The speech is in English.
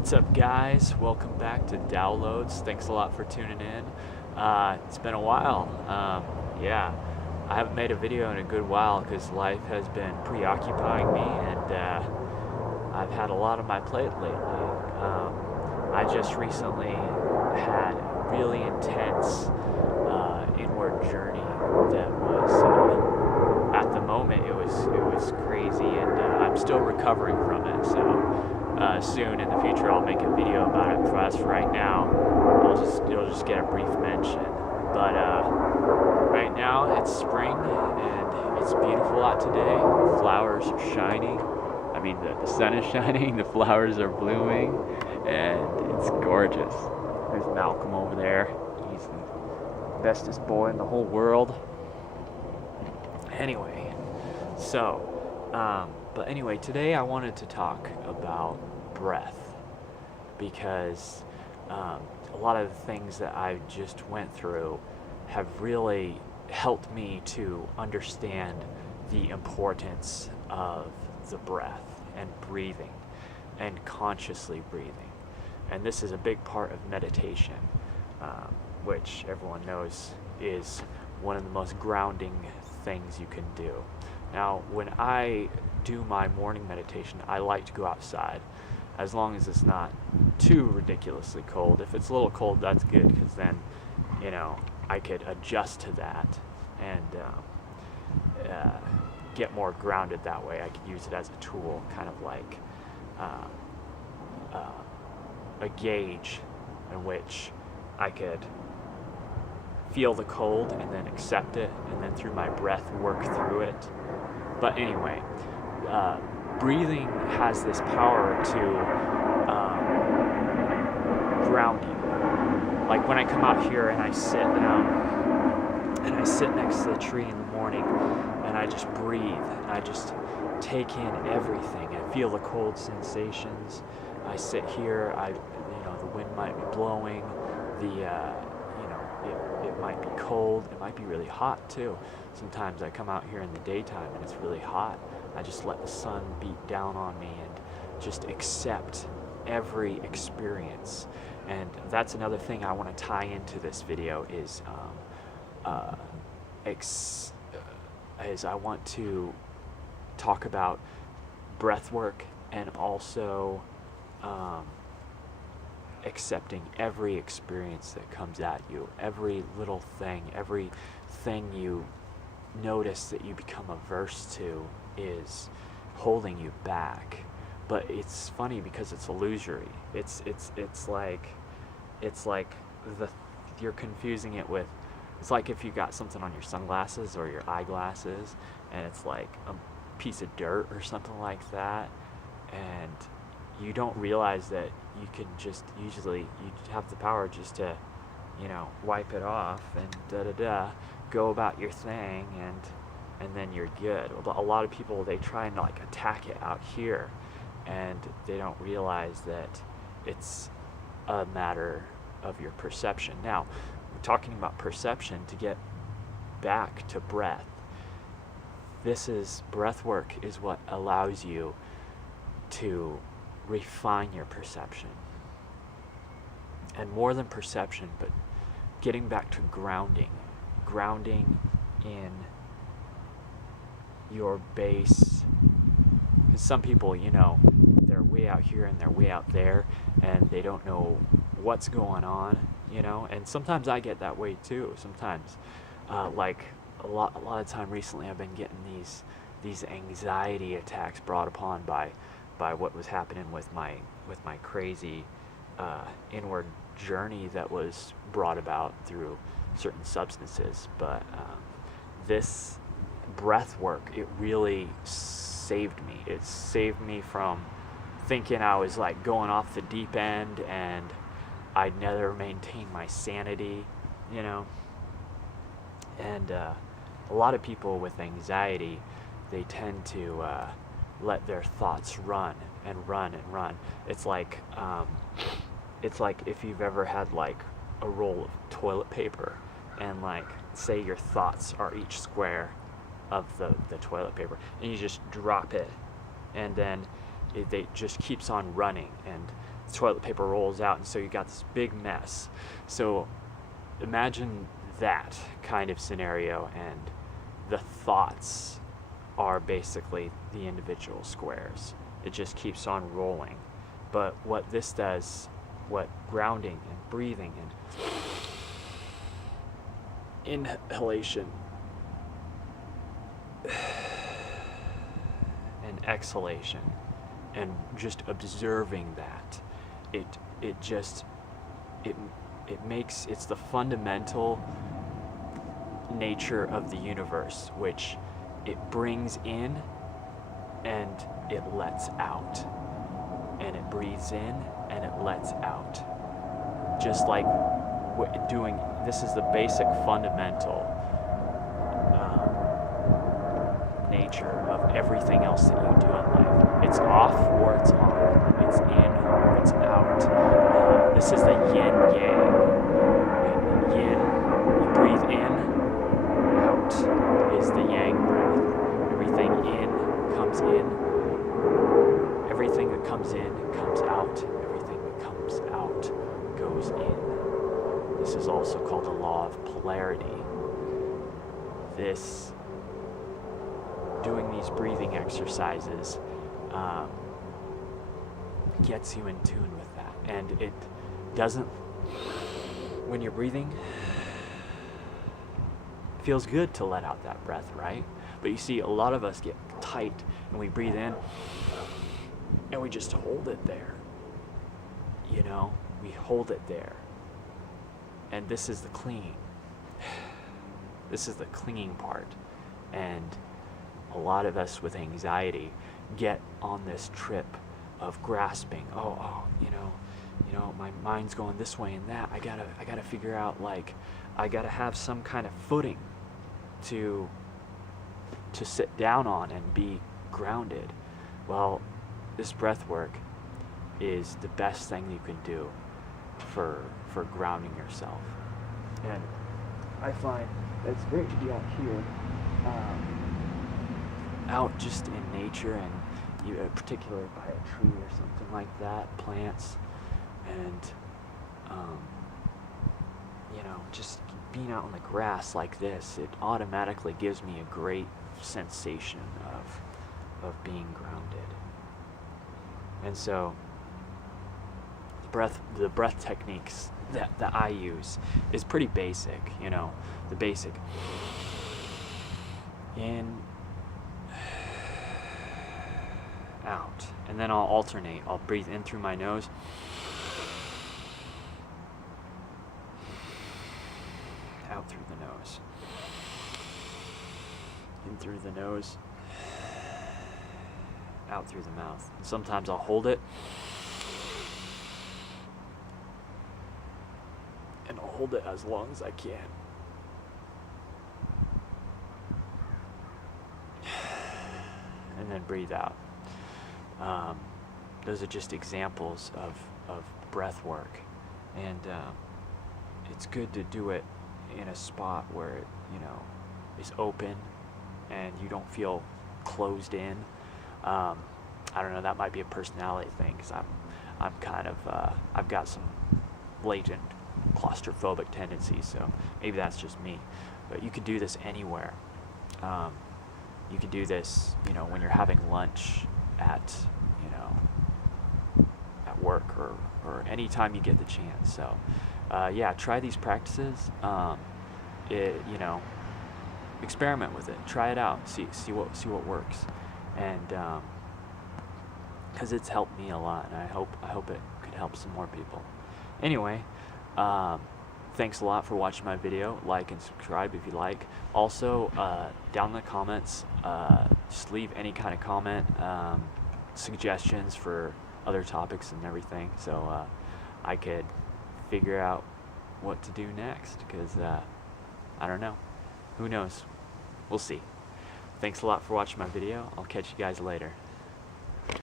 What's up, guys? Welcome back to Downloads. Thanks a lot for tuning in. It's been a while. Yeah, I haven't made a video in a good while because life has been preoccupying me, and I've had a lot on my plate lately. I just recently had a really intense inward journey that was, at the moment, it was crazy, and I'm still recovering from it. So. Soon in the future I'll make a video about it. For us right now, it'll just get a brief mention. But right now it's spring and it's beautiful out today. The flowers are shining. I mean the sun is shining, the flowers are blooming, and it's gorgeous. There's Malcolm over there. He's the bestest boy in the whole world. Anyway, but anyway, today I wanted to talk about breath, because a lot of the things that I just went through have really helped me to understand the importance of the breath and breathing and consciously breathing. And this is a big part of meditation, which everyone knows is one of the most grounding things you can do. Now, when I do my morning meditation, I like to go outside, as long as it's not too ridiculously cold. If it's a little cold, that's good, because then, I could adjust to that and get more grounded that way. I could use it as a tool, kind of like a gauge in which I could feel the cold and then accept it, and then through my breath work through it. But anyway, breathing has this power to ground you. Like when I come out here and I sit next to the tree in the morning, and I just breathe, and I just take in everything. I feel the cold sensations. I sit here. The wind might be blowing. It might be cold. It might be really hot too. Sometimes I come out here in the daytime and it's really hot. I just let the sun beat down on me and just accept every experience. And that's another thing I want to tie into this video is I want to talk about breath work, and also accepting every experience that comes at you, every little thing, everything you notice that you become averse to is holding you back. But it's funny because it's illusory. It's like you're confusing it with, it's like if you got something on your sunglasses or your eyeglasses, and it's like a piece of dirt or something like that, and you don't realize that you can just you have the power just to, wipe it off and go about your thing, and then you're good. A lot of people, they try and attack it out here, and they don't realize that it's a matter of your perception. Now, we're talking about perception to get back to breath. Breath work is what allows you to refine your perception. And more than perception, but getting back to grounding in your base. Because some people, they're way out here and they're way out there, and they don't know what's going on, and sometimes I get that way too. Sometimes, like a lot of time recently, I've been getting these anxiety attacks brought upon by what was happening with my crazy inward journey that was brought about through certain substances. But this breath work, it really saved me. It saved me from thinking I was going off the deep end and I'd never maintain my sanity, and a lot of people with anxiety, they tend to let their thoughts run and run and run. It's like if you've ever had a roll of toilet paper, and say your thoughts are each square of the toilet paper, and you just drop it, and then it just keeps on running, and the toilet paper rolls out, and so you got this big mess. So imagine that kind of scenario, and the thoughts are basically the individual squares. It just keeps on rolling. But what this does, what grounding and breathing and inhalation and exhalation and just observing that, it's the fundamental nature of the universe, which it brings in and it lets out, and it breathes in and it lets out. Just like this is the basic fundamental nature of everything else that you do in life. It's off or it's on. It's in or it's out. This is the yin yang. Yin, you breathe in, out is the yang breath. Everything in comes in. Everything that comes in comes out. Everything that comes out goes in. This is also called the law of polarity. Doing these breathing exercises gets you in tune with that. And it doesn't, when you're breathing, it feels good to let out that breath, right? But you see, a lot of us get tight and we breathe in and we just hold it there. You know, we hold it there. And this is the clinging. This is the clinging part. And a lot of us with anxiety get on this trip of grasping. You know, my mind's going this way and that. I gotta figure out, like, I gotta have some kind of footing to sit down on and be grounded. Well, this breath work is the best thing you can do for grounding yourself. And I find that it's great to be out here, out just in nature, and particularly by a tree or something like that, plants, and just being out on the grass like this, it automatically gives me a great sensation of being grounded. And so the breath techniques that I use is pretty basic, the basic in, out, and then I'll alternate. I'll breathe in through my nose, out through the nose, in through the nose, out through the mouth. And sometimes I'll hold it, and I'll hold it as long as I can. And then breathe out. Those are just examples of breath work, and it's good to do it in a spot where it is open and you don't feel closed in. I don't know, that might be a personality thing, because I'm kind of I've got some latent claustrophobic tendencies, so maybe that's just me. But you can do this anywhere. You can do this, when you're having lunch at work, or anytime you get the chance. So try these practices. Experiment with it, try it out, see what works, and because it's helped me a lot, and I hope it could help some more people. Anyway, thanks a lot for watching my video. Like and subscribe if you like. Also, down in the comments, just leave any kind of comment, suggestions for other topics and everything, so I could figure out what to do next, because I don't know. Who knows? We'll see. Thanks a lot for watching my video. I'll catch you guys later.